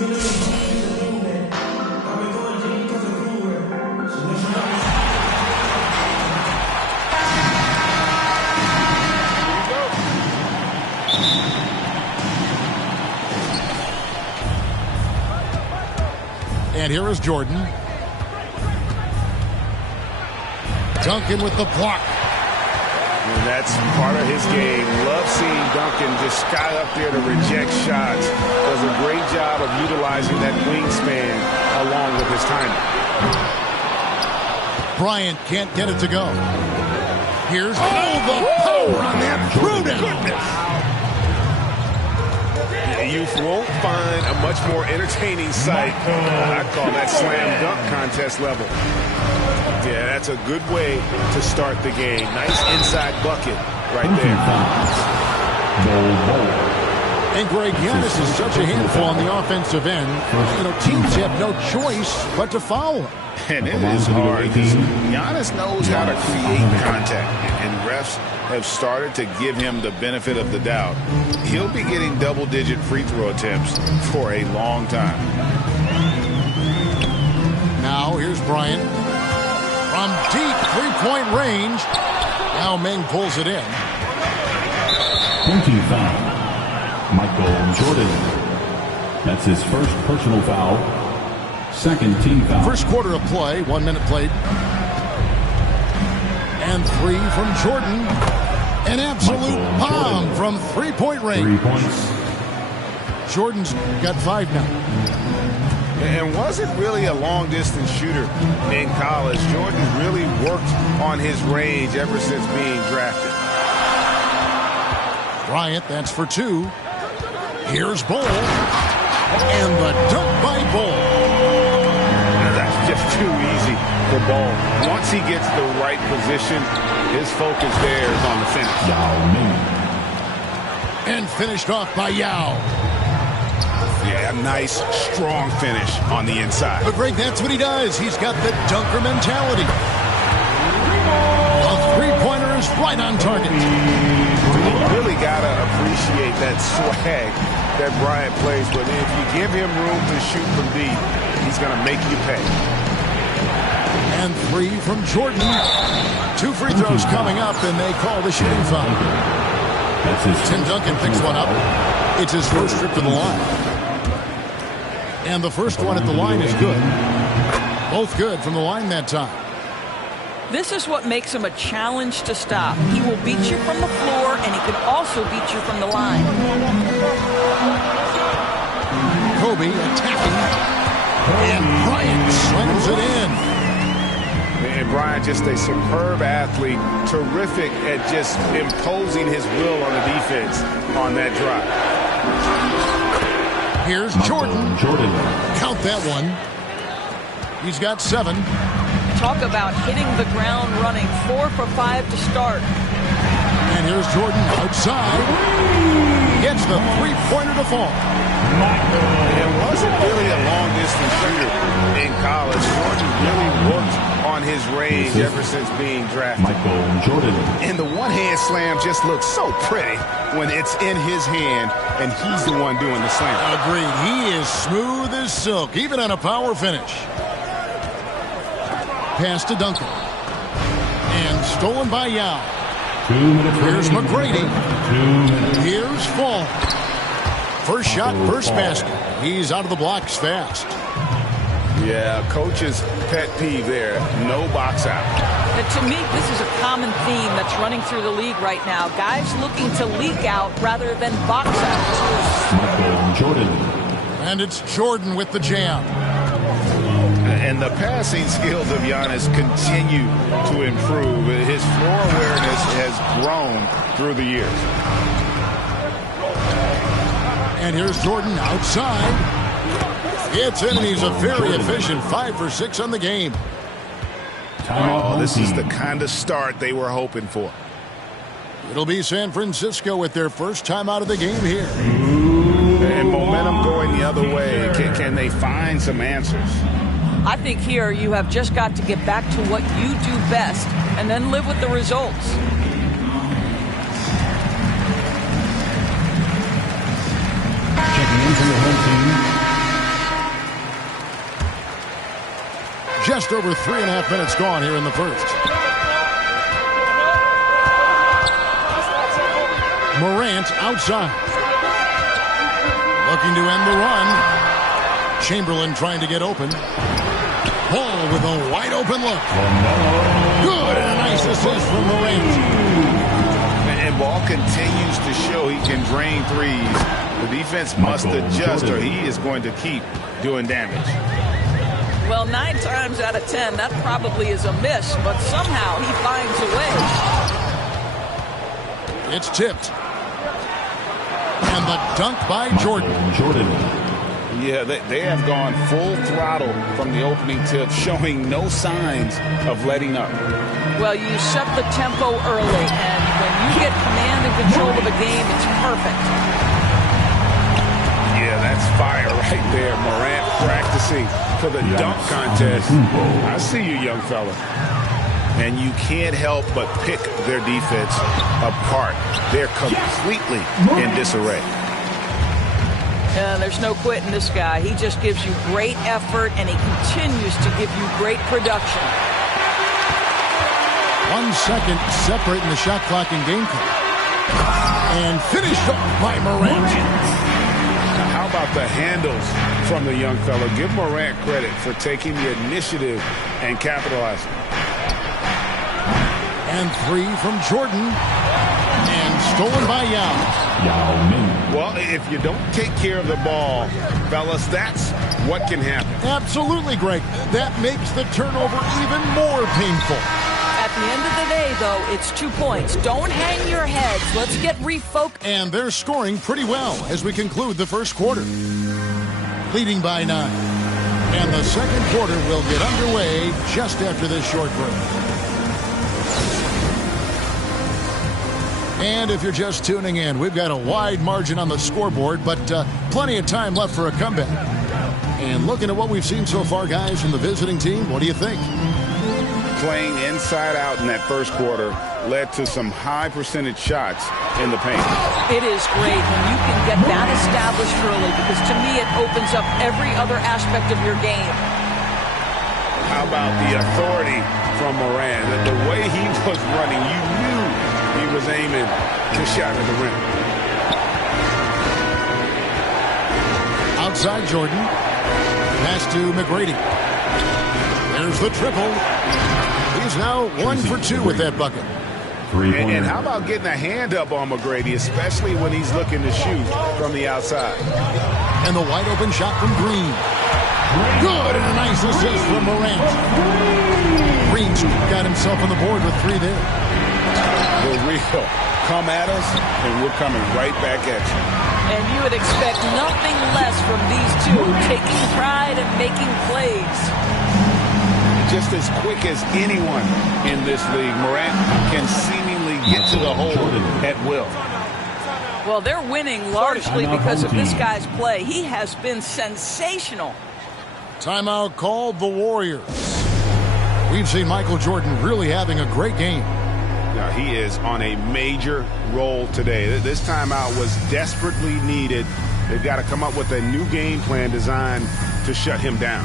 And here is Jordan. Duncan with the block. And that's part of his game. Love seeing Duncan just sky up there to reject shots. Does a great job of utilizing that wingspan along with his timing. Bryant can't get it to go. Here's the power on that throw-down. You won't find a much more entertaining sight. I call that slam dunk contest level. Yeah, that's a good way to start the game. Nice inside bucket right there. And Greg, Giannis is such a handful on the offensive end. You know, teams have no choice but to foul him. And it is hard because Giannis knows how to create contact, and refs have started to give him the benefit of the doubt. He'll be getting double-digit free throw attempts for a long time. Now here's Bryant from deep three-point range. Now Meng pulls it in. 20 foul. Michael Jordan. That's his first personal foul. Second team foul. First quarter of play, 1 minute played. And three from Jordan. An absolute bomb from three-point range. 3 points. Jordan's got 5 now. And wasn't really a long-distance shooter in college. Jordan really worked on his range ever since being drafted. Bryant, that's for 2. Here's Bull. And the dunk by Bull. That's just too easy for Ball. Once he gets the right position, his focus there is on the finish. Yao Ming. And finished off by Yao. Yeah, a nice, strong finish on the inside. But Greg, that's what he does. He's got the dunker mentality. The three-pointer is right on target. You really got to appreciate that swag that Bryant plays with. If you give him room to shoot from deep, he's going to make you pay. And 3 from Jordan. 2 free throws coming up, and they call the shooting foul. Tim Duncan picks one up. It's his first trip to the line. And the first one at the line is good. Both good from the line that time. This is what makes him a challenge to stop. He will beat you from the floor, and he can also beat you from the line. Kobe attacking. And Bryant slams it in. And Bryant, just a superb athlete, terrific at just imposing his will on the defense on that drive. Here's Jordan. Count that one. He's got 7. Talk about hitting the ground running. 4 for 5 to start. And here's Jordan outside. Gets the three-pointer to fall. It wasn't really a long-distance shooter in college. Jordan really worked on his range ever since being drafted. Michael Jordan. And the one-hand slam just looks so pretty when it's in his hand and he's the one doing the slam. Agreed. He is smooth as silk, even on a power finish. Pass to Duncan. And stolen by Yao. 2 minutes. Here's McGrady. 2 minutes. Here's Fall. First shot, first basket. He's out of the blocks fast. Yeah, coach's pet peeve there. No box out. And to me, this is a common theme that's running through the league right now. Guys looking to leak out rather than box out. Michael Jordan. And it's Jordan with the jam. And the passing skills of Giannis continue to improve. His floor awareness has grown through the years. And here's Jordan outside. It's in, and he's a very efficient 5 for 6 on the game. Oh, this is the kind of start they were hoping for. It'll be San Francisco with their first time out of the game here. And momentum going the other way. Can they find some answers? I think here you have just got to get back to what you do best and then live with the results. Checking in from the home team, Just over 3.5 minutes gone here in the first. Morant outside. Looking to end the run. Chamberlain trying to get open. Ball with a wide open look. Good, and a nice assist from Morant. And Ball continues to show he can drain threes. The defense must adjust or he is going to keep doing damage. Well, 9 times out of 10, that probably is a miss, but somehow he finds a way. It's tipped. And the dunk by Jordan. Yeah, they have gone full throttle from the opening tip, showing no signs of letting up. Well, you set the tempo early, and when you get command and control of the game, it's perfect. Yeah, that's fire right there. Morant practicing for the dunk contest. I see you, young fella. And you can't help but pick their defense apart. They're completely in disarray. There's no quitting this guy. He just gives you great effort, and he continues to give you great production. 1 second separating the shot clock and game clock. And finished off by Morant. How about the handles from the young fellow? Give Morant credit for taking the initiative and capitalizing. And 3 from Jordan. And stolen by Yao. Well, if you don't take care of the ball, fellas, that's what can happen. Absolutely, Greg. That makes the turnover even more painful. At the end of the day, though, it's 2 points. Don't hang your heads. Let's get refocused. And they're scoring pretty well as we conclude the first quarter. Leading by 9. And the second quarter will get underway just after this short break. And if you're just tuning in, we've got a wide margin on the scoreboard, but plenty of time left for a comeback. And looking at what we've seen so far, guys, from the visiting team, what do you think? Playing inside out in that first quarter led to some high percentage shots in the paint. It is great when you can get that established early, because to me it opens up every other aspect of your game. How about the authority from Morant? The way he was running, you knew he was aiming to shot at the rim. Outside Jordan. Pass to McGrady. There's the triple. He's now 1 for 2 with that bucket. And how about getting a hand up on McGrady, especially when he's looking to shoot from the outside. And the wide open shot from Green. Good, and a nice assist from Morant. Green's got himself on the board with 3 there. The real come at us, and we're coming right back at you. And you would expect nothing less from these two, taking pride and making plays. Just as quick as anyone in this league, Morant can seemingly get to the hole at will. Well, they're winning largely because of this guy's play. He has been sensational. Timeout called the Warriors. We've seen Michael Jordan really having a great game. Now, he is on a major roll today. This timeout was desperately needed. They've got to come up with a new game plan designed to shut him down.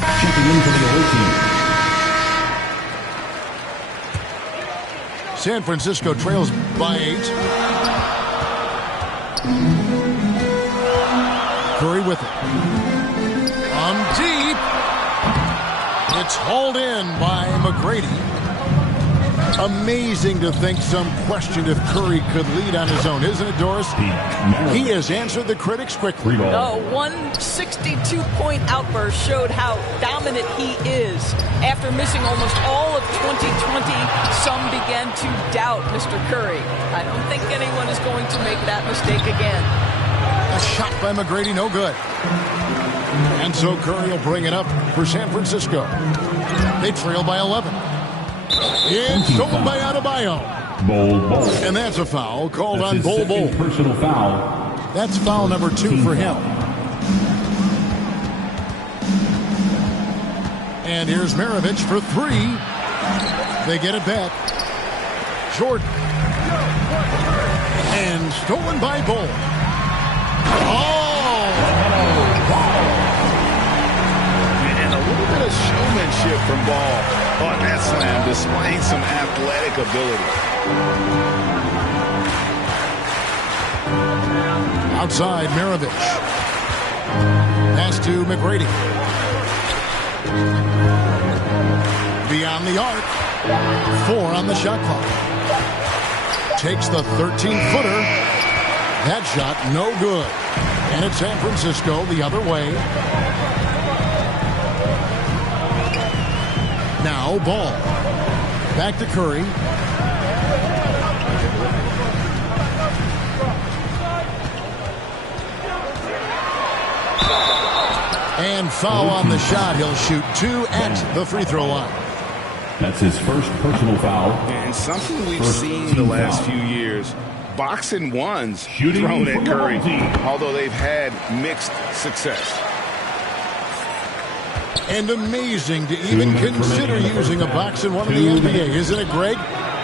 Checking in for the away team. San Francisco trails by 8. Curry with it. From deep. It's hauled in by McGrady. Amazing to think some questioned if Curry could lead on his own, isn't it, Doris? He has answered the critics quickly. Oh, 162-point outburst showed how dominant he is. After missing almost all of 2020, some began to doubt Mr. Curry. I don't think anyone is going to make that mistake again. A shot by McGrady, no good. And so Curry will bring it up for San Francisco. They trail by 11. It's stolen by Adebayo. Bol. And that's a foul called That's on his Bol. second personal foul. That's foul number 2 for him. And here's Maravich for 3. They get it back. Jordan. And stolen by Bol. Oh! And a little bit Good showmanship from Ball on that slam, displaying some athletic ability. Outside, Maravich. Pass to McGrady. Beyond the arc. 4 on the shot clock. Takes the 13-footer. That shot, no good. And it's San Francisco the other way. Now Ball. Back to Curry. And foul on the shot. He'll shoot 2 at the free throw line. That's his first personal foul. And something we've seen the last few years. Boxing ones thrown at Curry, although they've had mixed success. And amazing to even consider using a boxing one in the NBA, isn't it, Greg?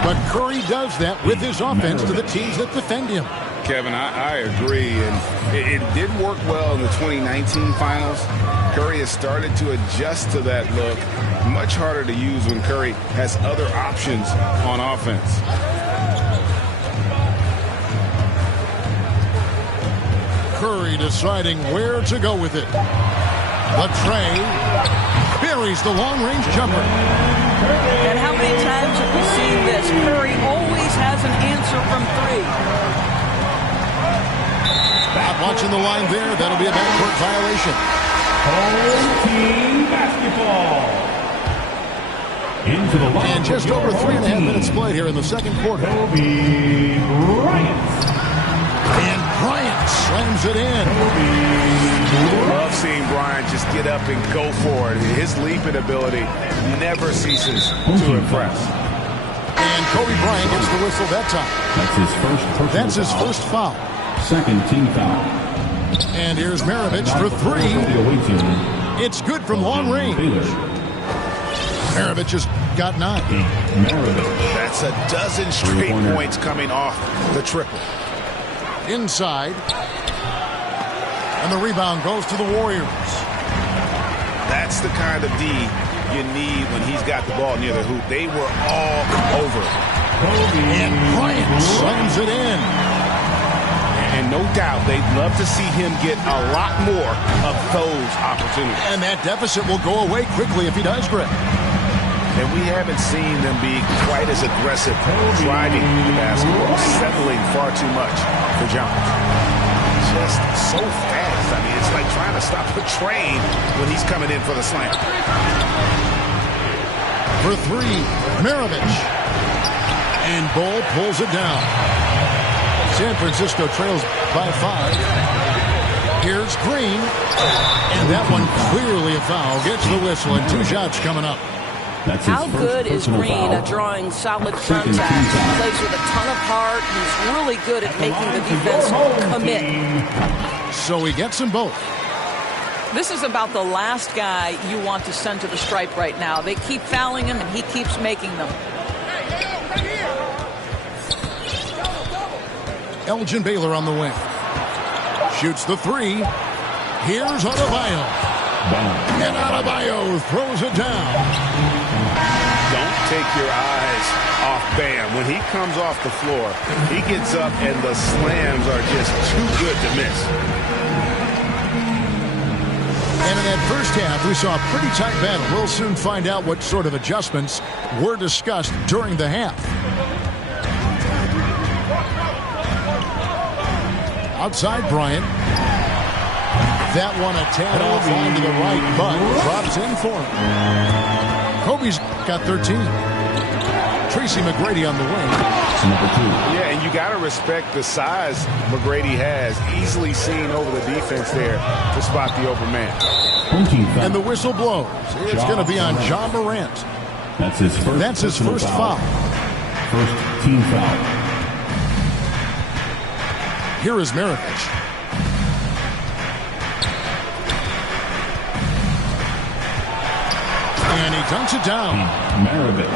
But Curry does that with his offense to the teams that defend him. Kevin, I agree, and it did work well in the 2019 finals. Curry has started to adjust to that look. Much harder to use when Curry has other options on offense. Curry deciding where to go with it. The tray buries the long-range jumper. And how many times have we seen this? Curry always has an answer from 3. Not watching the line there. That'll be a backcourt violation. Home team basketball. Into the line. And just over 3.5 minutes played here in the second quarter. Kobe Bryant. And Bryant slams it in. Love seeing Bryant just get up and go for it. His leaping ability never ceases to impress. And Kobe Bryant gets the whistle that time. That's his first foul. Second team foul. And here's Maravich for 3. It's good from long range. Maravich has got 9. That's a dozen straight points coming off the triple. Inside. And the rebound goes to the Warriors. That's the kind of D you need when he's got the ball near the hoop. They were all over. And Bryant slams it in. And no doubt they'd love to see him get a lot more of those opportunities. And that deficit will go away quickly if he does, Greg. And we haven't seen them be quite as aggressive driving the basketball, settling far too much for jumpers. Just so fast. I mean, it's like trying to stop a train when he's coming in for the slam. For 3, Maravich. And Bull pulls it down. San Francisco trails by 5. Here's Green. And that one clearly a foul. Gets the whistle and 2 shots coming up. How good is Green at drawing solid contact? He plays with a ton of heart. He's really good at making the defense commit. So he gets them both. This is about the last guy you want to send to the stripe right now. They keep fouling him, and he keeps making them. Elgin Baylor on the wing. Shoots the 3. Here's Adebayo. And Adebayo throws it down. Don't take your eyes off Bam. When he comes off the floor, he gets up and the slams are just too good to miss. And in that first half, we saw a pretty tight battle. We'll soon find out what sort of adjustments were discussed during the half. Outside Bryant. That one a tad offline to the right, but drops in for him. Kobe's got 13. Tracy McGrady on the wing. Number 2. Yeah, and you got to respect the size McGrady has. Easily seen over the defense there to spot the open man. And the whistle blows. It's going to be on John Morant. That's his first foul. First team foul. Here is Maravich. And he dunks it down. Maravich.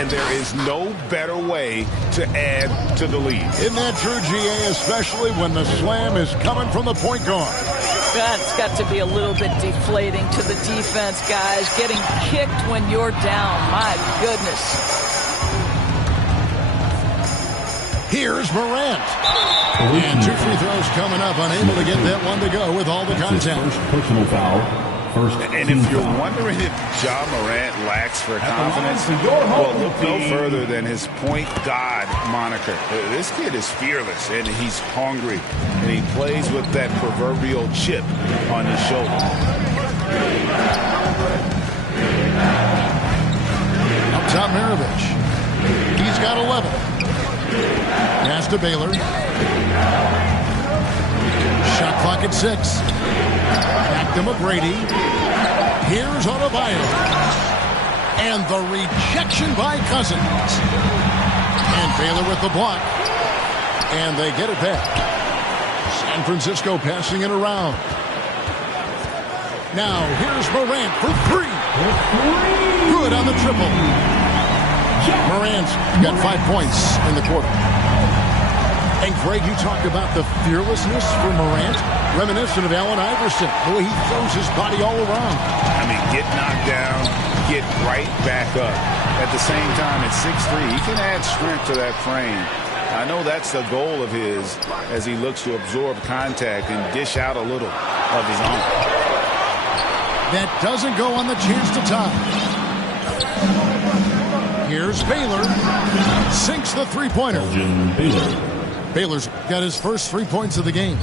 And there is no better way to add to the lead. Isn't that true, GA, especially when the slam is coming from the point guard? That's got to be a little bit deflating to the defense, guys. Getting kicked when you're down. My goodness. Here's Morant. And 2 free throws coming up. Unable to get that one to go with all the contact. First personal foul. And if you're wondering if Ja Morant lacks for confidence, well, look no further than his point god moniker. This kid is fearless, and he's hungry, and he plays with that proverbial chip on his shoulder. Up top, Maravich. He's got 11. Pass to Baylor. Shot clock at 6. Back to McGrady. Here's Adebayo. And the rejection by Cousins. And Baylor with the block. And they get it back. San Francisco passing it around. Now here's Morant for 3. Good on the triple. Morant's got 5 points in the quarter. And Greg, you talked about the fearlessness for Morant, reminiscent of Allen Iverson, the way he throws his body all around. I mean, get knocked down, get right back up. At the same time, at 6'3", he can add strength to that frame. I know that's the goal of his as he looks to absorb contact and dish out a little of his own. That doesn't go on the chance to tie. Here's Baylor. Sinks the three-pointer. Baylor's got his first 3 points of the game.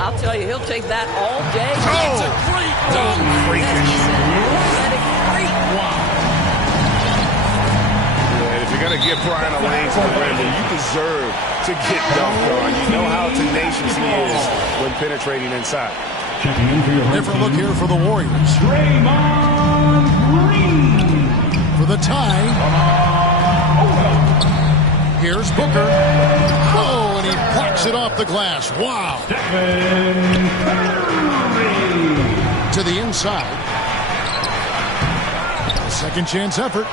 I'll tell you, he'll take that all day. Oh! It's a great dunk. Athletic, great. Wow. Yeah, if you're going to give Brian a lane to the rim, you deserve to get dunked on. You know how tenacious he is when penetrating inside. Different look here for the Warriors. For the tie. Here's Booker. Oh, and he blocks it off the glass. Wow. To the inside. A second chance effort.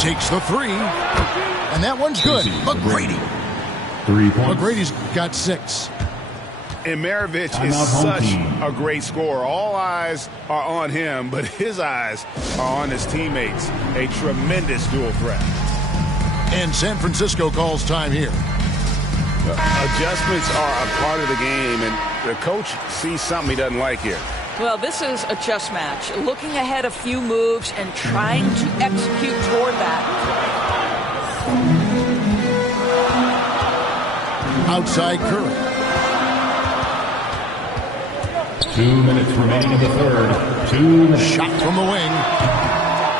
Takes the 3. And that one's good. McGrady. 3 points. McGrady's got 6. And Maravich is such a great scorer. All eyes are on him, but his eyes are on his teammates. A tremendous dual threat. And San Francisco calls time here. Adjustments are a part of the game, and the coach sees something he doesn't like here. Well, this is a chess match. Looking ahead a few moves and trying to execute toward that. Outside Curry. 2 minutes remaining in the third. 2 minutes. Shot from the wing.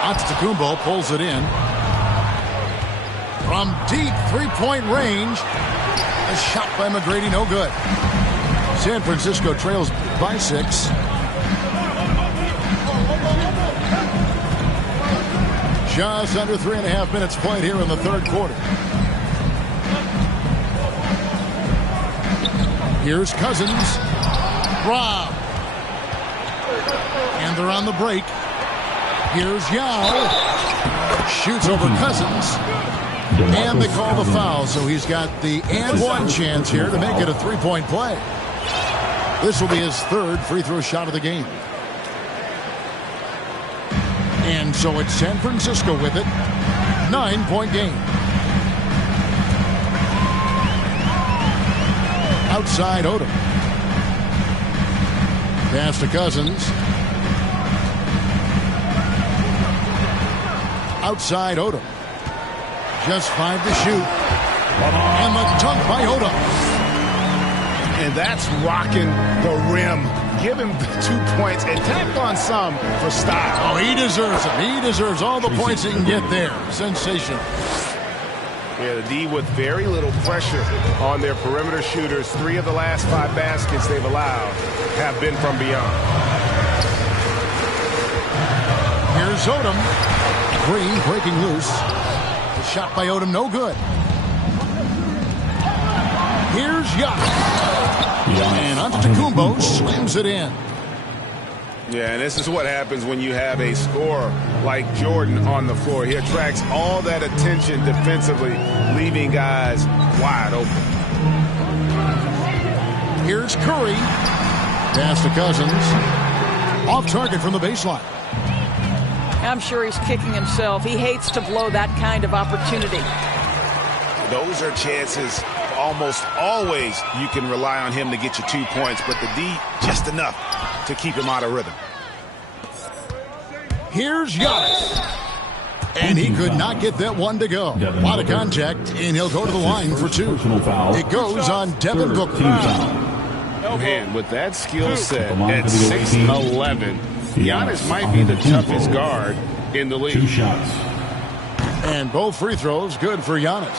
Antetokounmpo pulls it in. From deep three-point range. A shot by McGrady, no good. San Francisco trails by 6. Just under 3.5 minutes played here in the third quarter. Here's Cousins. Rob. And they're on the break. Here's Yao. Shoots over Cousins. And they call the foul, so he's got the and one chance here to make it a three-point play. This will be his third free throw shot of the game. And so it's San Francisco with it. 9-point game. Outside Odom. Pass to Cousins. Outside Odom. Just 5 to shoot. And the dunk by Odom. And that's rocking the rim. Give him the 2 points and tack on some for style. Oh, he deserves it. He deserves all the points he can get there. Sensational. Yeah, the D with very little pressure on their perimeter shooters. 3 of the last 5 baskets they've allowed have been from beyond. Here's Odom. Green breaking loose. The shot by Odom, no good. Here's Giannis. And Antetokounmpo slams it in. Yeah, and this is what happens when you have a scorer like Jordan on the floor. He attracts all that attention defensively, leaving guys wide open. Here's Curry. Pass to Cousins. Off target from the baseline. I'm sure he's kicking himself. He hates to blow that kind of opportunity. Those are chances almost always you can rely on him to get you 2 points, but the D just enough to keep him out of rhythm. Here's Giannis. And he could not get that one to go. A lot of contact, and he'll go to the line for 2. It goes on Devin Booker. Man, with that skill set at 6'11", Giannis might be the toughest guard in the league. 2 shots. And both free throws good for Giannis.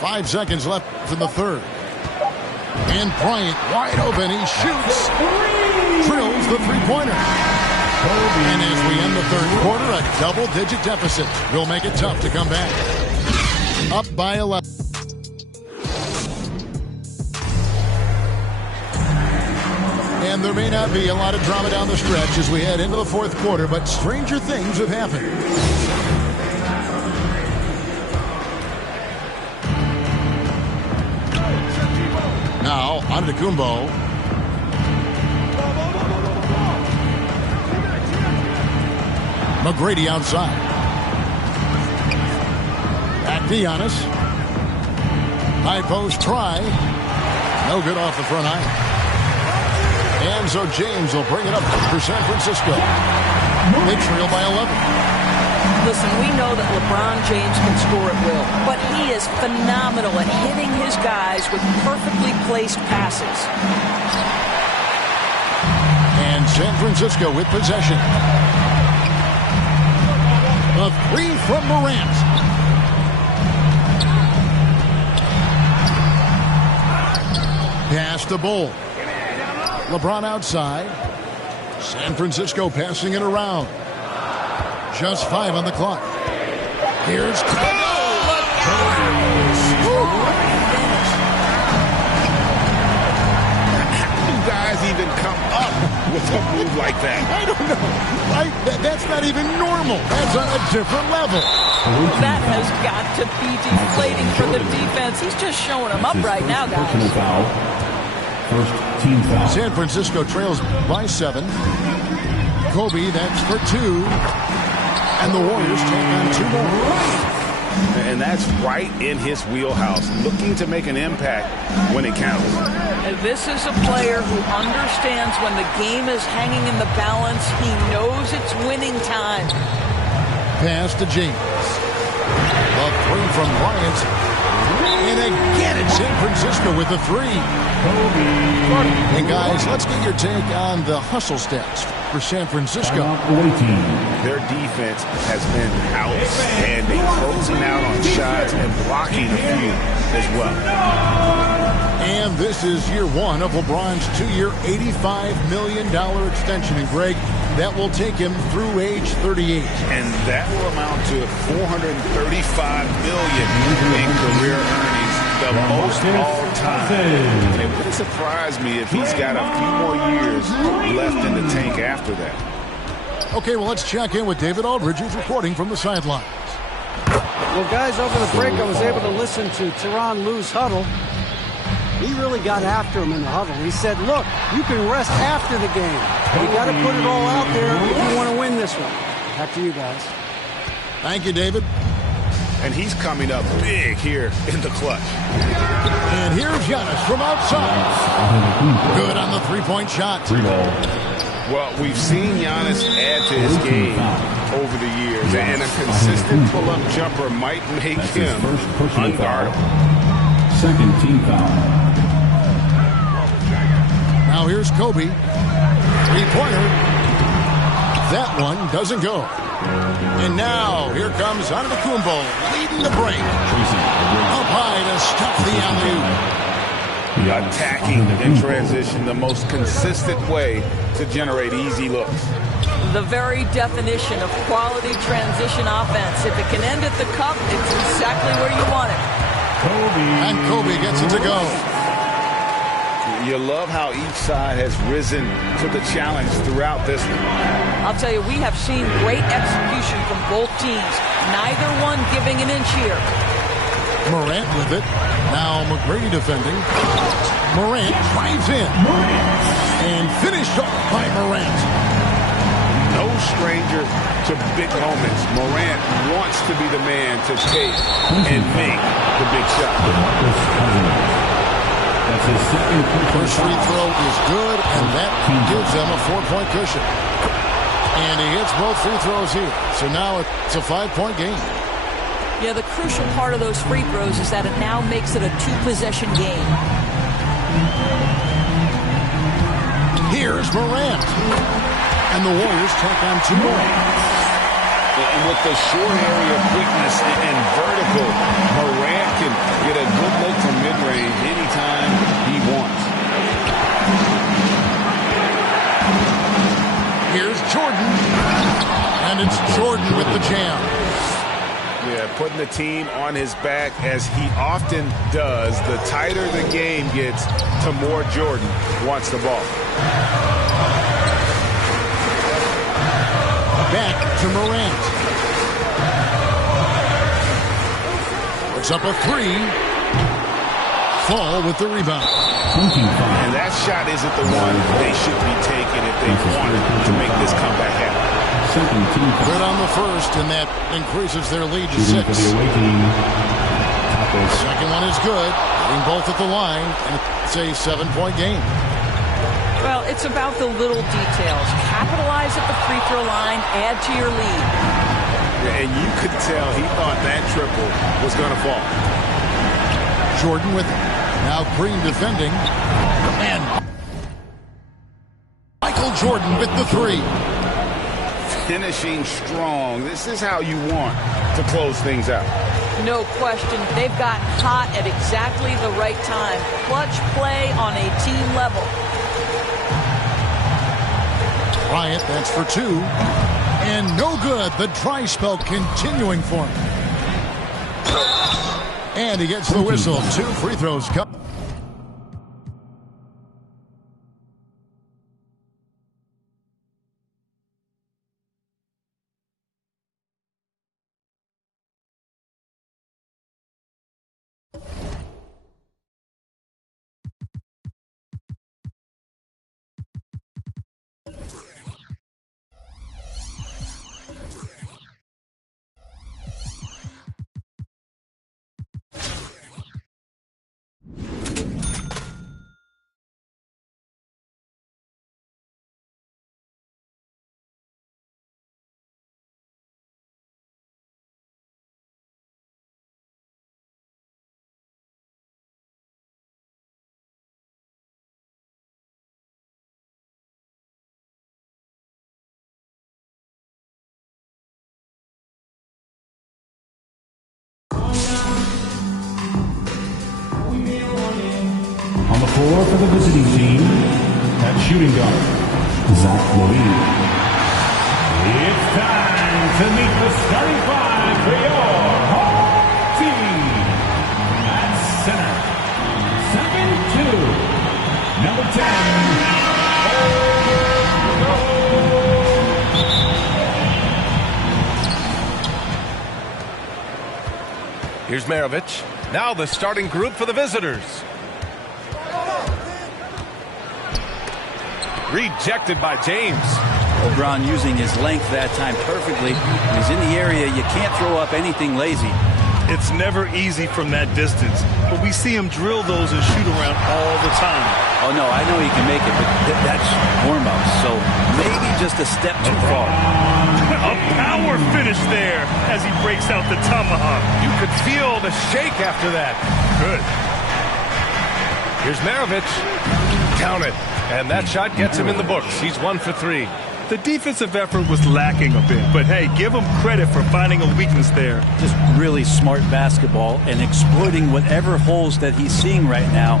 5 seconds left in the third. And Bryant wide open. He shoots. Drills the three-pointer. And as we end the third quarter, a double-digit deficit will make it tough to come back. Up by 11. And there may not be a lot of drama down the stretch as we head into the fourth quarter, but stranger things have happened. Now, Antetokounmpo. McGrady outside. Back to Giannis. High post try. No good off the front iron. And so James will bring it up for San Francisco. They trail by 11. Listen, we know that LeBron James can score at will, but he is phenomenal at hitting his guys with perfectly placed passes. And San Francisco with possession. A 3 from Morant. Pass to Bull. LeBron outside. San Francisco passing it around. Just 5 on the clock. Here's How do guys even come up with a move like that? I don't know. That's not even normal. That's on a different level. That has got to be deflating for the defense. He's just showing them up right now, guys. First team foul. San Francisco trails by 7. Kobe, that's for 2. And the Warriors take on 2 more. And that's right in his wheelhouse, looking to make an impact when it counts. And this is a player who understands when the game is hanging in the balance. He knows it's winning time. Pass to James. A 3 from Bryant. And again, it's San Francisco with a 3. And guys, let's get your take on the hustle stats for San Francisco. Their defense has been outstanding, closing out on shots and blocking a few as well. And this is year 1 of LeBron's 2-year, $85 million extension. And Greg, that will take him through age 38. And that will amount to $435 million in career earnings, the most all time. And it wouldn't surprise me if he's got a few more years left in the tank after that. Okay, well, let's check in with David Aldridge, who's reporting from the sidelines. Well, guys, over the break, I was able to listen to Tyronn Lue's huddle. He really got after him in the huddle. He said, look, you can rest after the game. You got to put it all out there if you want to win this one. Back to you guys. Thank you, David. And he's coming up big here in the clutch. And here's Giannis from outside. Good on the three-point shot. Well, we've seen Giannis add to his game over the years, and a consistent pull-up jumper might make him unguardable. Second team foul. Now here's Kobe. Three-pointer. That one doesn't go. And now here comes Antetokounmpo leading the break. Up high to stop the alley-oop. Attacking in transition, the most consistent way to generate easy looks. The very definition of quality transition offense. If it can end at the cup, it's exactly where you want it. And Kobe gets it to go. You love how each side has risen to the challenge throughout this one. I'll tell you, we have seen great execution from both teams. Neither one giving an inch here. Morant with it. Now McGrady defending. Morant drives in. And finished off by Morant. No stranger to big moments. Morant wants to be the man to take and make the big shot. That's his second First free throw is good, and that gives them a 4-point cushion. And he hits both free throws here. So now it's a 5-point game. Yeah, the crucial part of those free throws is that it now makes it a 2-possession game. Here's Morant. And the Warriors tack on 2 more. And with the short area quickness and vertical, Morant can get a good look from mid-range anytime he wants. Here's Jordan. And it's Jordan with the jam. Yeah, putting the team on his back as he often does. The tighter the game gets, the more Jordan wants the ball. Back to Morant. Puts up a 3. Fall with the rebound. And that shot isn't the one they should be taking if they want to make this comeback happen. Good on the first, and that increases their lead to 6. Second one is good. Hitting both at the line, and it's a 7-point game. Well, it's about the little details. Capitalize at the free throw line, add to your lead. Yeah, and you could tell he thought that triple was going to fall. Jordan with it. Now Green defending. And Michael Jordan with the 3. Finishing strong. This is how you want to close things out. No question. They've gotten hot at exactly the right time. Clutch play on a team level. Bryant, that's for 2. And no good. The dry spell continuing for him. And he gets the whistle. 2 free throws come. On the floor for the visiting team, at shooting guard, Zach Louis. It's time to meet the starting 5 for your home team. At center, 7'2", number 10. Here's Maravich. Now the starting group for the visitors. Rejected by James. Brown using his length that time perfectly. When he's in the area, you can't throw up anything lazy. It's never easy from that distance, but we see him drill those and shoot around all the time. Oh, no, I know he can make it, but that's warm-up, so maybe just a step too far. A power finish there as he breaks out the tomahawk. You could feel the shake after that. Good. Here's Maravich. Count it. And that shot gets him in the books. He's 1 for 3. The defensive effort was lacking a bit, but hey, give him credit for finding a weakness there. Just really smart basketball and exploiting whatever holes that he's seeing right now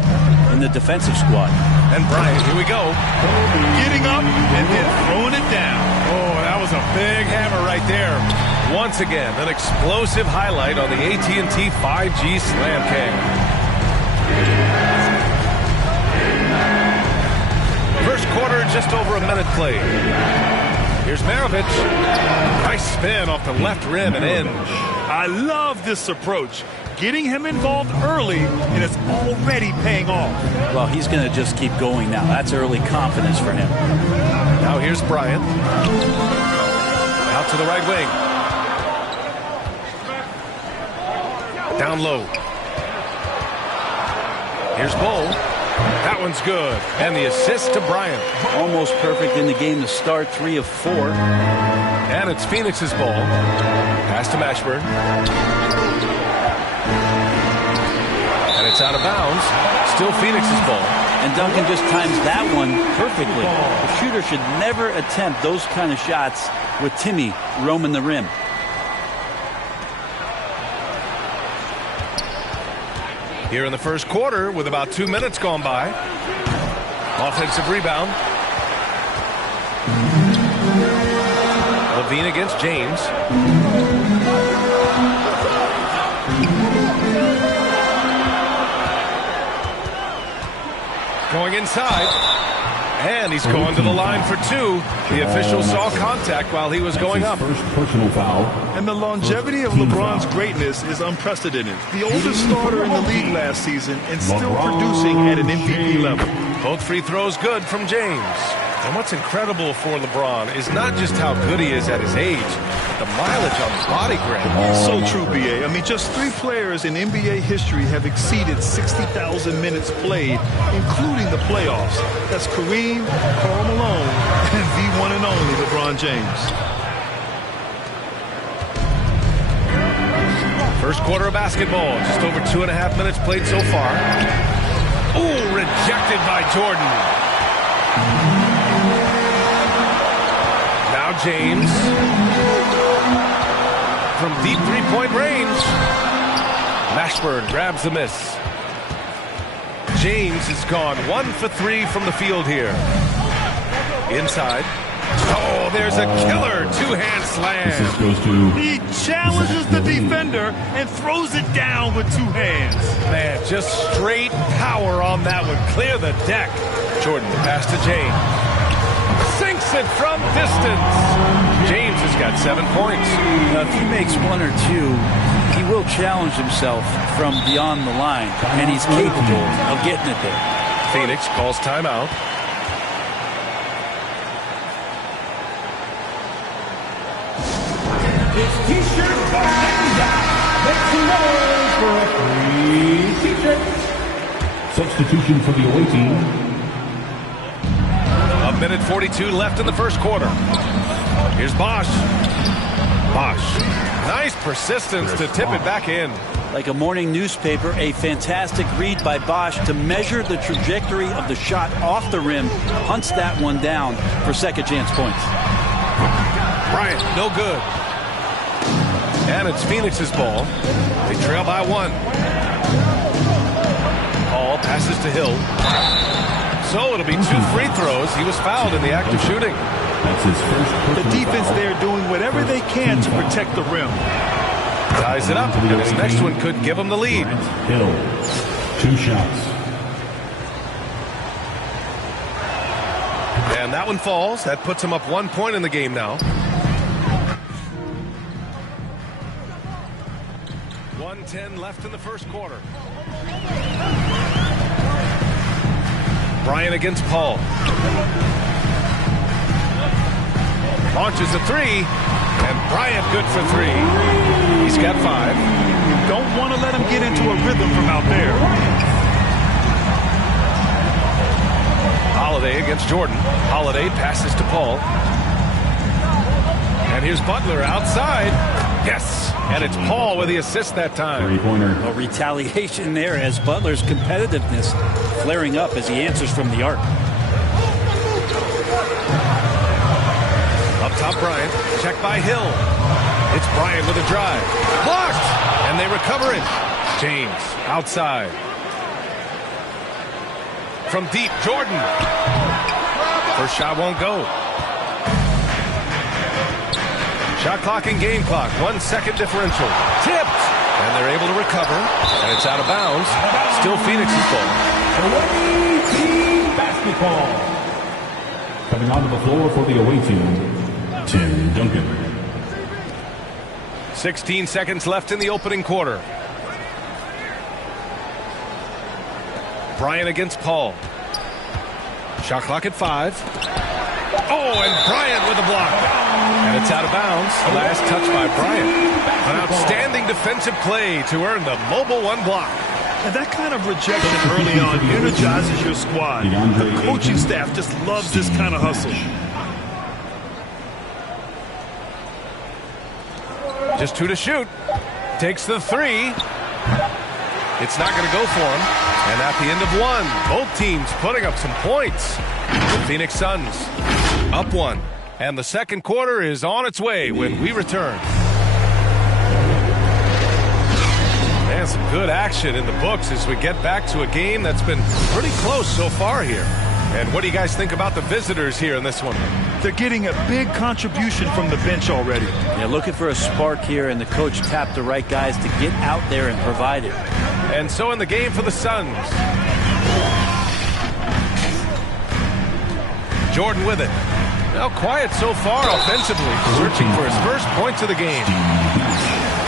in the defensive squad. And Bryant, here we go. Getting up and then throwing it down. Oh, that was a big hammer right there. Once again, an explosive highlight on the AT&T 5G Slam Cam. First quarter, just over a minute played. Here's Maravich. Nice spin off the left rim and in. I love this approach. getting him involved early, and it's already paying off. Well, he's going to just keep going now. That's early confidence for him. Now here's Bryant. Out to the right wing. Down low. Here's Bull. That one's good. And the assist to Bryant. Almost perfect in the game to start, 3 of 4. And it's Phoenix's ball. Pass to Mashburn. And it's out of bounds. Still Phoenix's ball. And Duncan just times that one perfectly. The shooter should never attempt those kind of shots with Timmy roaming the rim. Here in the first quarter with about 2 minutes gone by. Offensive rebound. Levine against James. Going inside. And he's going to the line for 2. The official saw contact while he was going up. First personal foul. And the longevity of LeBron's greatness is unprecedented. The oldest starter in the league last season and still producing at an MVP level. Both free throws good from James. And what's incredible for LeBron is not just how good he is at his age, but the mileage on his body grade. So true, B.A. I mean, just 3 players in NBA history have exceeded 60,000 minutes played, including the playoffs. That's Kareem, Karl Malone, and the one and only LeBron James. First quarter of basketball. Just over 2.5 minutes played so far. Ooh, rejected by Jordan. Now James. From deep three-point range. Mashburn grabs the miss. James has gone 1 for 3 from the field here. Inside. Oh, there's a killer 2-hand slam. He challenges the defender and throws it down with 2 hands. Man, just straight power on that one. Clear the deck. Jordan, the pass to James. Sinks it from distance. James has got 7 points. Now, if he makes 1 or 2, he will challenge himself from beyond the line, and he's capable of getting it there. Phoenix calls timeout. It's T-shirt Bonanza. Make some noise for a free T-shirt. Substitution for the away team. 1:42 left in the first quarter. Here's Bosch. Bosch. Nice persistence to tip it back in. Like a morning newspaper, a fantastic read by Bosch to measure the trajectory of the shot off the rim. Hunts that one down for second chance points. Bryant, no good. And it's Phoenix's ball. They trail by 1. Hall passes to Hill. So it'll be 2 free throws. He was fouled in the act of shooting. That's his first The defense there doing whatever they can to protect the rim. Ties it up, and his next one could give him the lead. Hill, 2 shots. And that one falls. That puts him up 1 point in the game now. 1:10 left in the first quarter. Bryant against Paul. Launches a 3, and Bryant good for 3. He's got 5. You don't want to let him get into a rhythm from out there. Holiday against Jordan. Holiday passes to Paul. And here's Butler outside. Yes, and it's Paul with the assist that time. Three-pointer. A retaliation there as Butler's competitiveness flaring up as he answers from the arc. Up top, Bryant. Check by Hill. It's Bryant with a drive. Blocked! And they recover it. James outside. From deep, Jordan. First shot won't go. Shot clock and game clock. 1 second differential. Tipped! And they're able to recover. And it's out of bounds. Still Phoenix's ball. Away team basketball. Coming onto the floor for the away team, Tim Duncan. 16 seconds left in the opening quarter. Bryant against Paul. Shot clock at 5. Oh, and Bryant with a block. And it's out of bounds. Last touch by Bryant. An outstanding defensive play to earn the mobile 1 block. And that kind of rejection early on energizes your squad. The coaching staff just loves this kind of hustle. Just 2 to shoot. Takes the 3. It's not going to go for him. And at the end of 1, both teams putting up some points. The Phoenix Suns up 1. And the second quarter is on its way when we return. And some good action in the books as we get back to a game that's been pretty close so far here. And what do you guys think about the visitors here in this one? They're getting a big contribution from the bench already. Yeah, looking for a spark here, and the coach tapped the right guys to get out there and provide it. And so in the game for the Suns. Jordan with it. Now quiet so far offensively, searching for his first points of the game.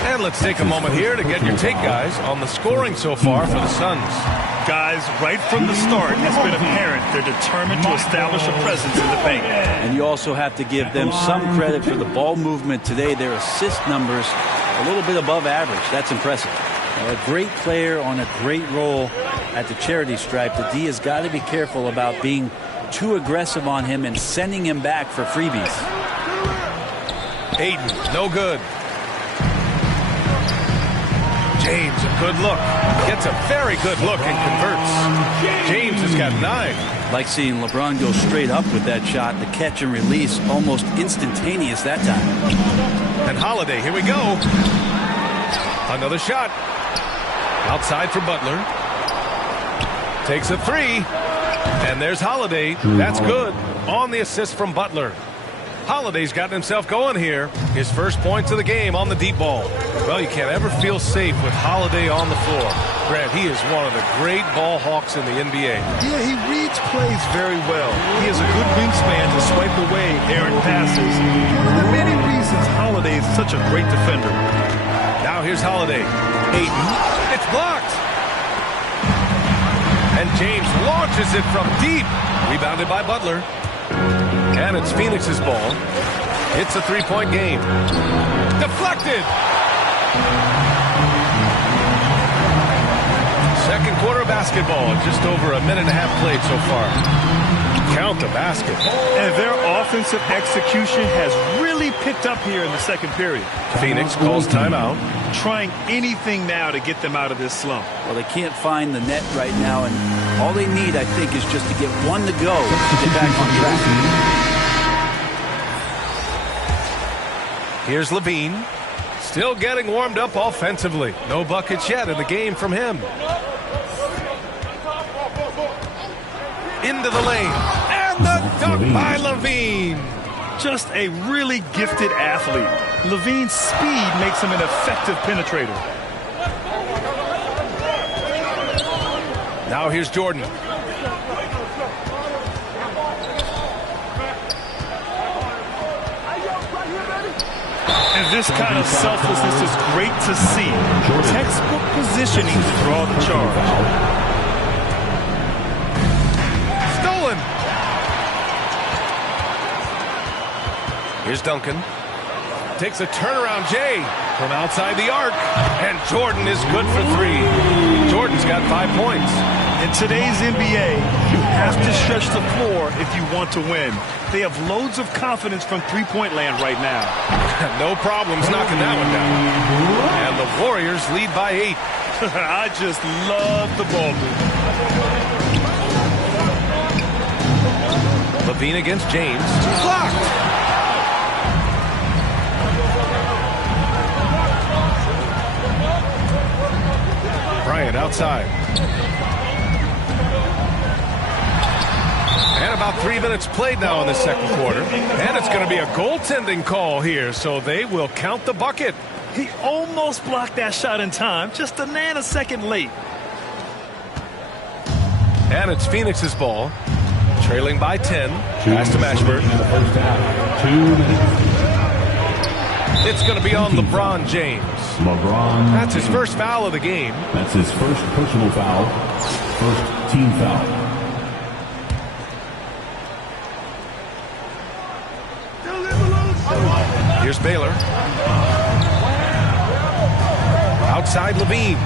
And let's take a moment here to get your take, guys, on the scoring so far for the Suns. Guys, right from the start, it's been apparent they're determined to establish a presence in the paint. And you also have to give them some credit for the ball movement today. Their assist numbers a little bit above average. That's impressive. A great player on a great role at the charity stripe. The D has got to be careful about being too aggressive on him and sending him back for freebies. Ayton, no good. James, a good look. Gets a very good look and converts. James has got 9. Like seeing LeBron go straight up with that shot. The catch and release almost instantaneous that time. And Holiday, here we go. Another shot. Outside for Butler. Takes a 3. And there's Holiday. That's good. On the assist from Butler. Holiday's gotten himself going here. His first points of the game on the deep ball. Well, you can't ever feel safe with Holiday on the floor. Grant, he is one of the great ball hawks in the NBA. Yeah, he reads plays very well. He has a good wingspan to swipe away errant passes. One of the many reasons Holiday is such a great defender. Now here's Holiday. Ayton. It's blocked. And James launches it from deep. Rebounded by Butler. And it's Phoenix's ball. It's a 3-point game. Deflected. Second quarter basketball. Just over a minute and a half played so far. Count the basket. And their offensive execution has really picked up here in the second period. Phoenix calls timeout. Trying anything now to get them out of this slump. Well, they can't find the net right now, and all they need, I think, is just to get 1 to go to get back on track. Here's Levine. Still getting warmed up offensively. No buckets yet in the game from him. Into the lane. And the dunk by Levine. Just a really gifted athlete. Levine's speed makes him an effective penetrator. Now here's Jordan. And this kind of selflessness is great to see. Textbook positioning to draw the charge. Stolen. Here's Duncan. Takes a turnaround J from outside the arc. And Jordan is good for 3. Jordan's got 5 points. In today's NBA, you have to stretch the floor if you want to win. They have loads of confidence from three-point land right now. No problems knocking that one down. And the Warriors lead by 8. I just love the ball movement. Levine against James. Blocked. Bryant outside. And about 3 minutes played now in the second quarter. And it's going to be a goaltending call here, so they will count the bucket. He almost blocked that shot in time, just a nanosecond late. And it's Phoenix's ball. Trailing by 10. Pass to Mashburn. It's going to be on LeBron James. LeBron. That's his first foul of the game. That's his first personal foul. First team foul. Here's Baylor. Outside Levine.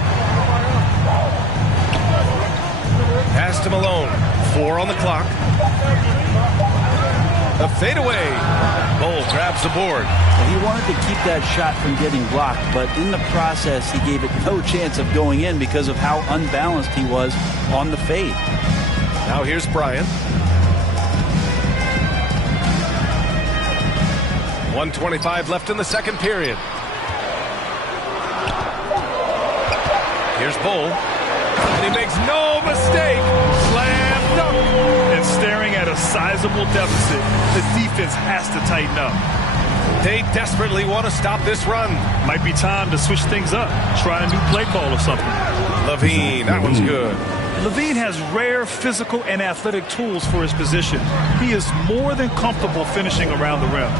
Pass to Malone. 4 on the clock. The fadeaway. Bull grabs the board. He wanted to keep that shot from getting blocked, but in the process, he gave it no chance of going in because of how unbalanced he was on the fade. Now here's Bryant. 1:25 left in the second period. Here's Bull. And he makes no mistake. Slam dunk. And staring at a sizable deficit, the defense has to tighten up. They desperately want to stop this run. Might be time to switch things up. Try a new play call or something. Levine, that one's good. Levine has rare physical and athletic tools for his position. He is more than comfortable finishing around the rim.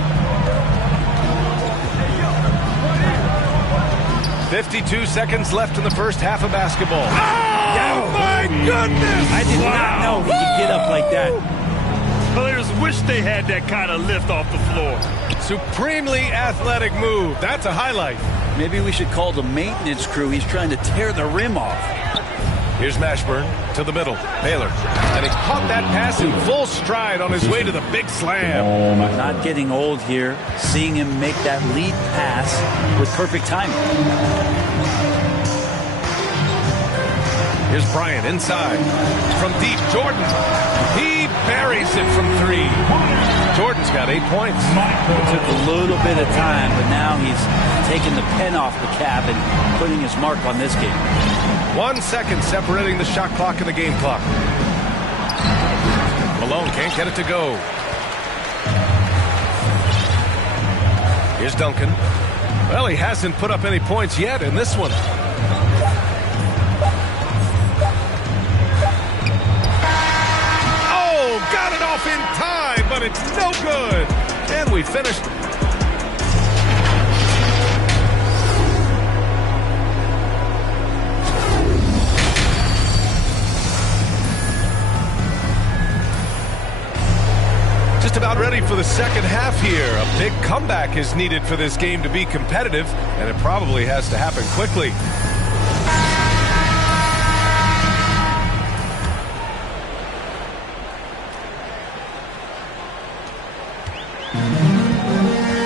52 seconds left in the first half of basketball. Oh, my goodness! I did not know he could get up like that. Players wish they had that kind of lift off the floor. Supremely athletic move. That's a highlight. Maybe we should call the maintenance crew. He's trying to tear the rim off. Here's Mashburn to the middle. Baylor. And he caught that pass in full stride on his way to the big slam. Not getting old here. Seeing him make that lead pass with perfect timing. Here's Bryant inside. From deep, Jordan. He buries it from 3. Jordan's got 8 points. It took a little bit of time, but now he's taking the pen off the cap and putting his mark on this game. 1 second separating the shot clock and the game clock. Malone can't get it to go. Here's Duncan. Well, he hasn't put up any points yet in this one. Oh, got it off in time, but it's no good. And we finished. Just about ready for the second half here. A big comeback is needed for this game to be competitive, and it probably has to happen quickly.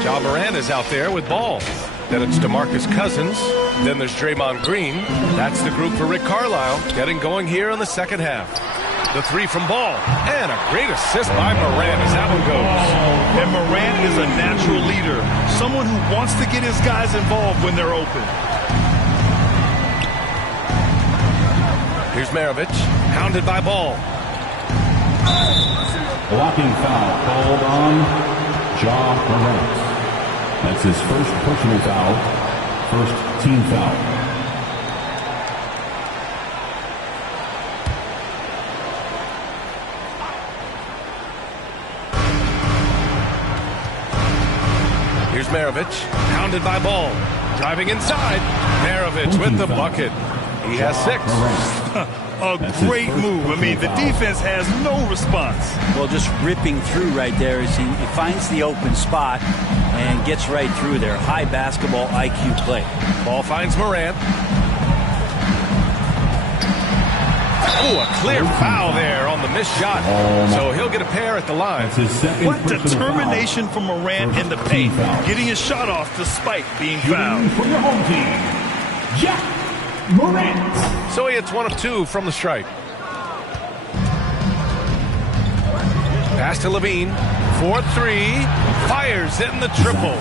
Ja Morant is out there with ball. Then it's DeMarcus Cousins. Then there's Draymond Green. That's the group for Rick Carlisle getting going here in the second half. The 3 from Ball. And a great assist by Morant as that one goes. And Morant is a natural leader. Someone who wants to get his guys involved when they're open. Here's Maravich. Hounded by Ball. Blocking foul called on Ja Morant. That's his first personal foul. First team foul. Here's Maravich, hounded by Ball. Driving inside. Maravich with the bucket. He has 6. A great move. I mean, the defense has no response. Well, just ripping through right there as he finds the open spot and gets right through there. High basketball IQ play. Ball finds Morant. Oh, a clear foul there on the missed shot. So he'll get a pair at the line. What determination from Morant in the paint, getting his shot off despite being fouled. For your home team, Ja Morant. So he hits 1 of 2 from the stripe. Pass to Levine. 4-3. Fires in the triple.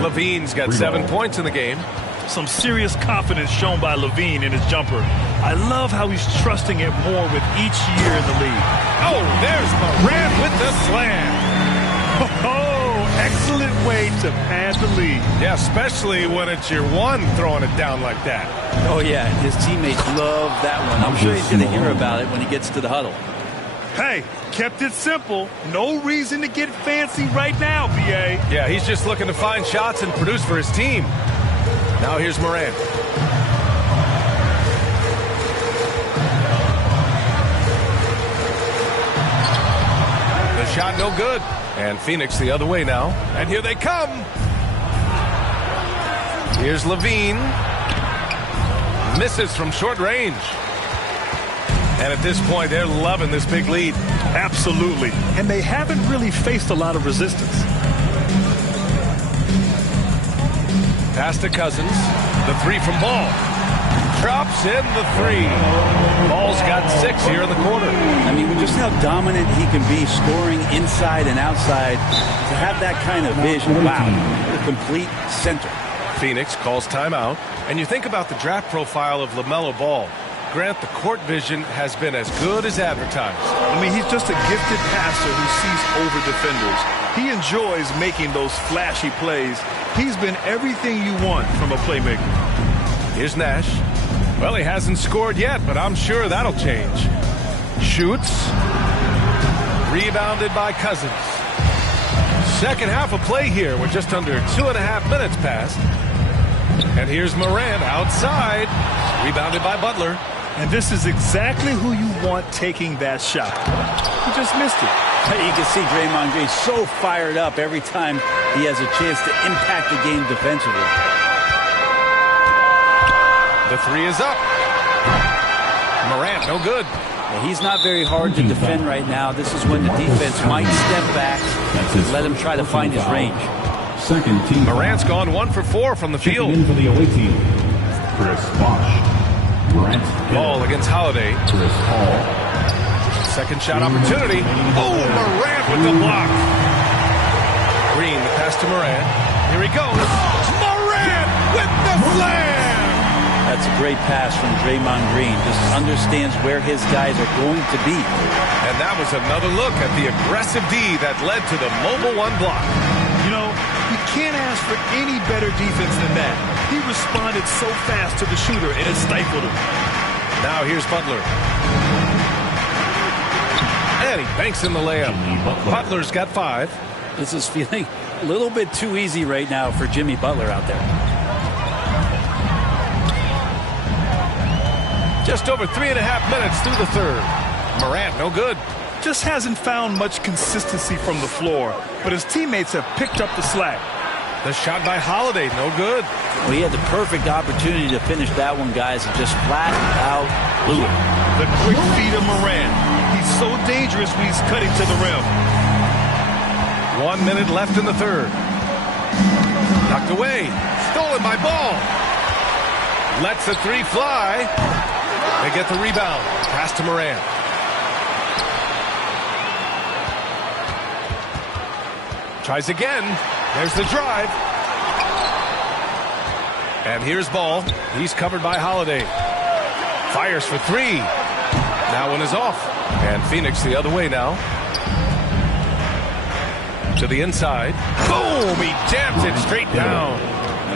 Levine's got 7 points in the game. Some serious confidence shown by Levine in his jumper. I love how he's trusting it more with each year in the league. Oh, there's Morant with the slam. Oh, excellent way to pad the lead. Yeah, especially when it's your one throwing it down like that. Oh, yeah, his teammates love that one. I'm sure he's going to hear about it when he gets to the huddle. Hey, kept it simple. No reason to get fancy right now, BA. Yeah, he's just looking to find shots and produce for his team. Now here's Morant. shot no good. And Phoenix the other way now. And here they come. Here's Levine. Misses from short range. And at this point, they're loving this big lead. Absolutely. And they haven't really faced a lot of resistance. Pass to Cousins. The three from Ball. Drops in the three. Ball's got 6 here in the quarter. I mean, just how dominant he can be scoring inside and outside. To have that kind of vision, wow, what a complete center. Phoenix calls timeout. And you think about the draft profile of LaMelo Ball. Grant, the court vision has been as good as advertised. I mean, he's just a gifted passer who sees over defenders. He enjoys making those flashy plays. He's been everything you want from a playmaker. Here's Nash. Well, he hasn't scored yet, but I'm sure that'll change. Shoots. Rebounded by Cousins. Second half of play here. We're just under 2.5 minutes past. And here's Morant outside. Rebounded by Butler. And this is exactly who you want taking that shot. He just missed it. You can see Draymond Green so fired up every time he has a chance to impact the game defensively. The three is up. Morant, no good. Well, he's not very hard to defend right now. This is when the defense might step back and let him try to find his range. Second team. Morant's gone 1 for 4 from the field. In for the away team, Chris Bosh. Ball against Holiday. Chris Paul. Second shot opportunity. Oh, Morant with the block. Green, the pass to Morant. Here he goes. Morant with the slam. That's a great pass from Draymond Green. Just understands where his guys are going to be. And that was another look at the aggressive D that led to the mobile one block. You know, you can't ask for any better defense than that. He responded so fast to the shooter, and it stifled him. Now here's Butler. And he banks in the layup. Butler's got 5. This is feeling a little bit too easy right now for Jimmy Butler out there. Just over 3.5 minutes through the third. Morant, no good. Just hasn't found much consistency from the floor, but his teammates have picked up the slack. The shot by Holiday, no good. Well, he had the perfect opportunity to finish that one, guys, and just flat out blew it. The quick feed of Morant. He's so dangerous when he's cutting to the rim. 1 minute left in the third. Knocked away. Stolen by Ball. Lets the three fly. They get the rebound. Pass to Morant. Tries again. There's the drive. And here's Ball. He's covered by Holiday. Fires for 3. That one is off. And Phoenix the other way now. To the inside. Boom! He jams it straight down.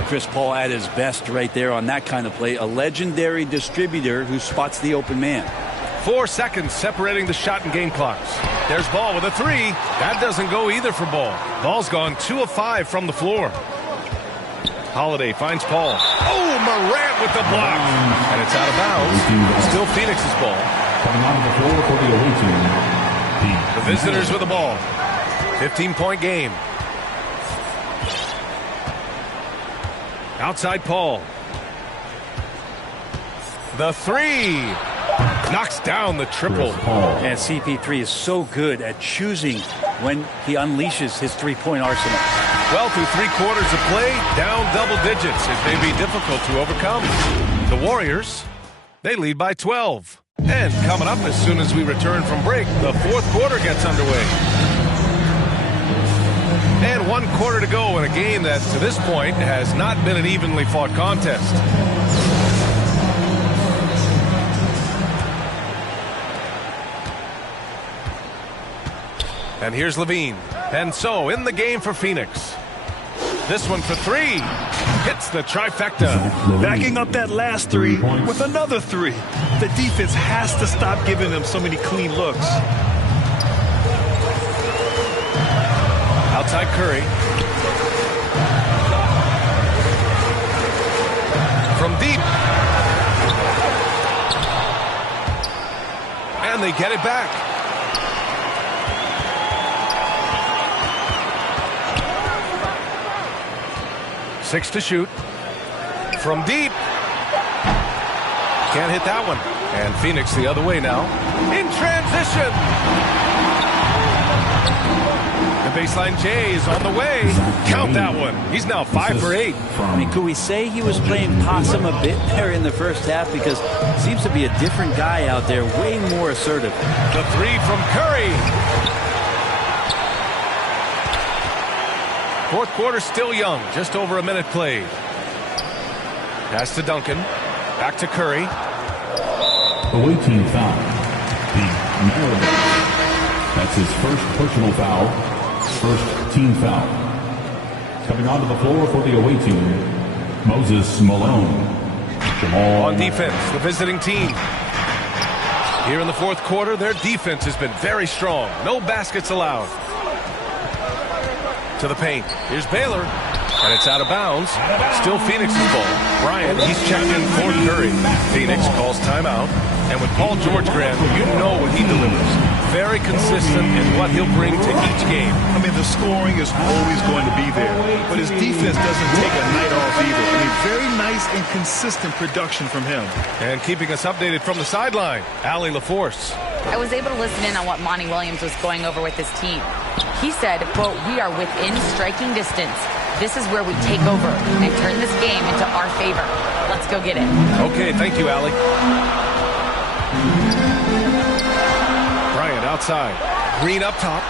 Chris Paul at his best right there on that kind of play. A legendary distributor who spots the open man. 4 seconds separating the shot and game clocks. There's Ball with a 3. That doesn't go either for Ball. Ball's gone 2 of 5 from the floor. Holiday finds Paul. Oh, Morant with the block. And it's out of bounds. Still Phoenix's ball. Coming onto the floor for the away team. The visitors with the ball. 15-point game. Outside Paul. The 3. Knocks down the triple. And CP3 is so good at choosing when he unleashes his three-point arsenal. Well, through 3 quarters of play, down double digits. It may be difficult to overcome. The Warriors, they lead by 12. And coming up as soon as we return from break, the 4th quarter gets underway. And 1 quarter to go in a game that, to this point, has not been an evenly fought contest. And here's Levine. And so, in the game for Phoenix. This one for 3. Hits the trifecta. Backing up that last 3 with another 3. The defense has to stop giving them so many clean looks. Outside Curry. From deep. And they get it back. 6 to shoot. From deep. Can't hit that one. And Phoenix the other way now. In transition. The baseline J is on the way. Count that one. He's now 5 for 8. I mean, could we say he was playing possum a bit there in the first half? Because it seems to be a different guy out there, way more assertive. The 3 from Curry. Fourth quarter still young. Just over a minute played. Pass to Duncan. Back to Curry. Away team foul. That's his first personal foul. First team foul. Coming onto the floor for the away team, Moses Malone. Jamal on defense, the visiting team. Here in the fourth quarter, their defense has been very strong. No baskets allowed. To the paint. Here's Baylor. And it's out of bounds. Still Phoenix's ball. Bryant, he's checked in for Curry. Phoenix calls timeout. And with Paul George, Graham, you know what he delivers. Very consistent in what he'll bring to each game. I mean, the scoring is always going to be there. But his defense doesn't take a night off either. I mean, very nice and consistent production from him. And keeping us updated from the sideline, Allie LaForce. I was able to listen in on what Monty Williams was going over with his team. He said, quote, "We are within striking distance. This is where we take over and turn this game into our favor. Let's go get it." Okay, thank you, Allie. Bryant outside. Green up top.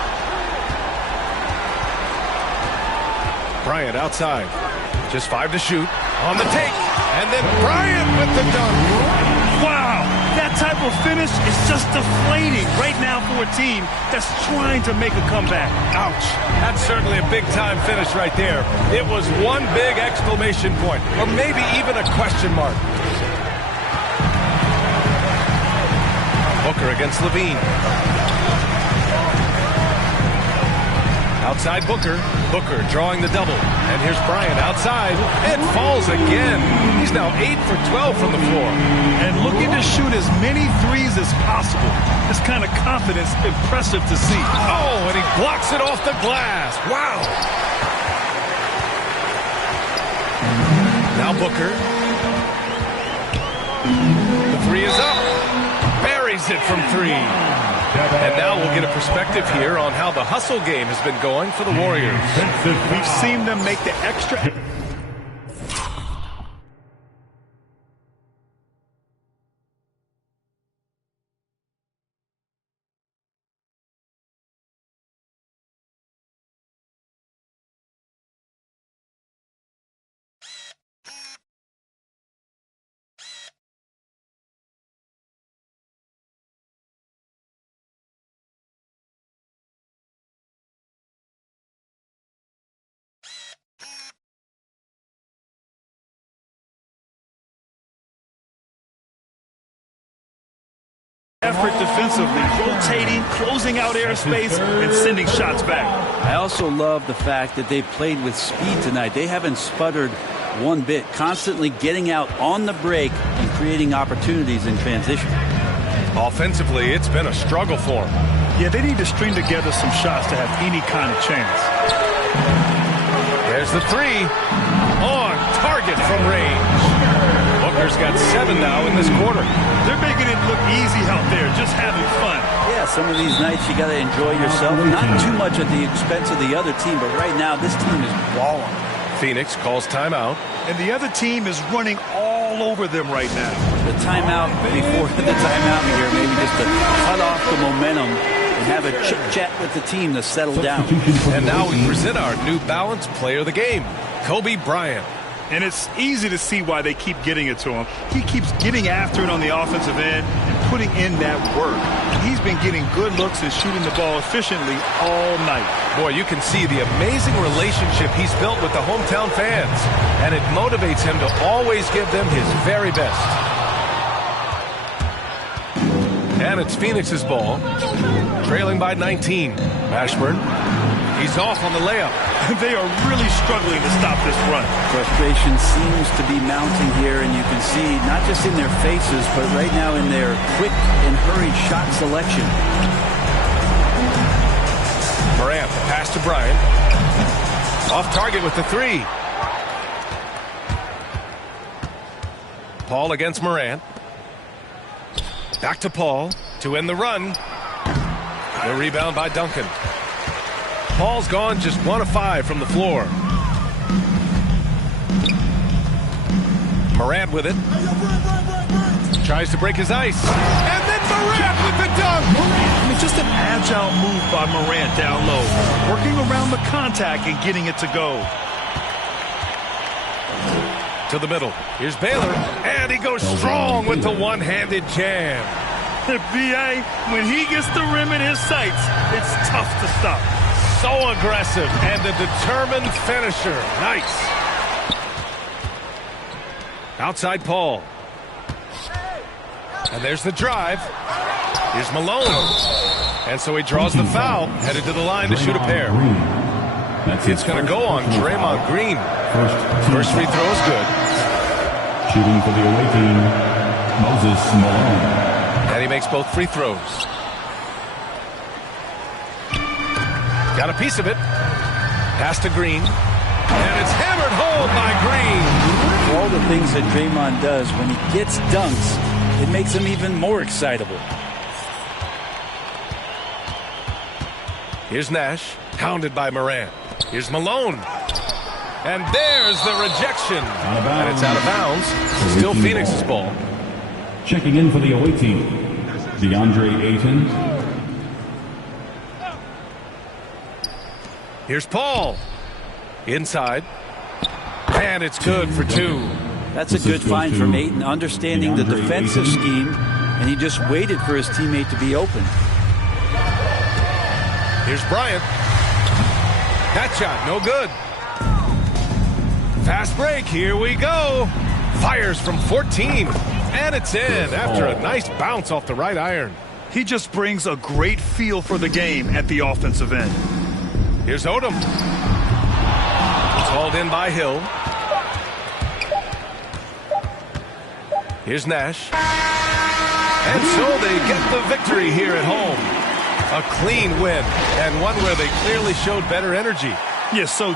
Bryant outside. Just 5 to shoot. On the take. And then Bryant with the dunk. Wow, that type of finish is just deflating right now for a team that's trying to make a comeback. Ouch. That's certainly a big-time finish right there. It was one big exclamation point, or maybe even a question mark. Booker against Levine. Outside Booker. Booker drawing the double. And here's Bryant outside. It falls again. He's now 8 for 12 from the floor. And looking to shoot as many threes as possible. This kind of confidence, impressive to see. Oh, and he blocks it off the glass. Wow. Now Booker. The 3 is up. Buries it from 3. And now we'll get a perspective here on how the hustle game has been going for the Warriors. We've seen them make the extra... effort defensively, rotating, closing out airspace, and sending shots back. I also love the fact that they played with speed tonight. They haven't sputtered one bit, constantly getting out on the break and creating opportunities in transition. Offensively, it's been a struggle for them. Yeah, they need to string together some shots to have any kind of chance. There's the 3. On target from range. Booker's got 7 now in this quarter. They're making it look easy out there, just having fun. Yeah, some of these nights you got to enjoy yourself. Not too much at the expense of the other team, but right now this team is balling. Phoenix calls timeout. And the other team is running all over them right now. The timeout before the timeout here, maybe just to cut off the momentum and have a chit-chat with the team to settle down. And now we present our new balanced player of the game, Kobe Bryant. And it's easy to see why they keep getting it to him. He keeps getting after it on the offensive end and putting in that work. He's been getting good looks and shooting the ball efficiently all night. Boy, you can see the amazing relationship he's built with the hometown fans. And it motivates him to always give them his very best. And it's Phoenix's ball. Trailing by 19. Mashburn. He's off on the layup. They are really struggling to stop this run. Frustration seems to be mounting here, and you can see not just in their faces, but right now in their quick and hurried shot selection. Morant, the pass to Bryant. Off target with the 3. Paul against Morant. Back to Paul to end the run. The rebound by Duncan. Paul's gone just 1 of 5 from the floor. Morant with it. Tries to break his ice. And then Morant with the dunk. I mean, just an agile move by Morant down low. Working around the contact and getting it to go. To the middle. Here's Baylor. And he goes strong with the one-handed jam. B.A., when he gets the rim in his sights, it's tough to stop. So aggressive and a determined finisher. Nice. Outside Paul. And there's the drive. Here's Malone. And so he draws the foul, headed to the line to shoot a pair. It's going to go on Draymond Green. First free throw is good. Shooting for the away team, Moses Malone. And he makes both free throws. Got a piece of it. Pass to Green. And it's hammered home by Green. All the things that Draymond does, when he gets dunks, it makes him even more excitable. Here's Nash, hounded by Morant. Here's Malone. And there's the rejection. And it's out of bounds. Still Phoenix's ball. Checking in for the away team, DeAndre Ayton. Here's Paul. Inside. And it's good for 2. That's a good find from Ayton, understanding the defensive scheme, and he just waited for his teammate to be open. Here's Bryant. That shot, no good. Fast break, here we go. Fires from 14, and it's in after a nice bounce off the right iron. He just brings a great feel for the game at the offensive end. Here's Odom. It's hauled in by Hill. Here's Nash. And so they get the victory here at home. A clean win, and one where they clearly showed better energy. Yes, so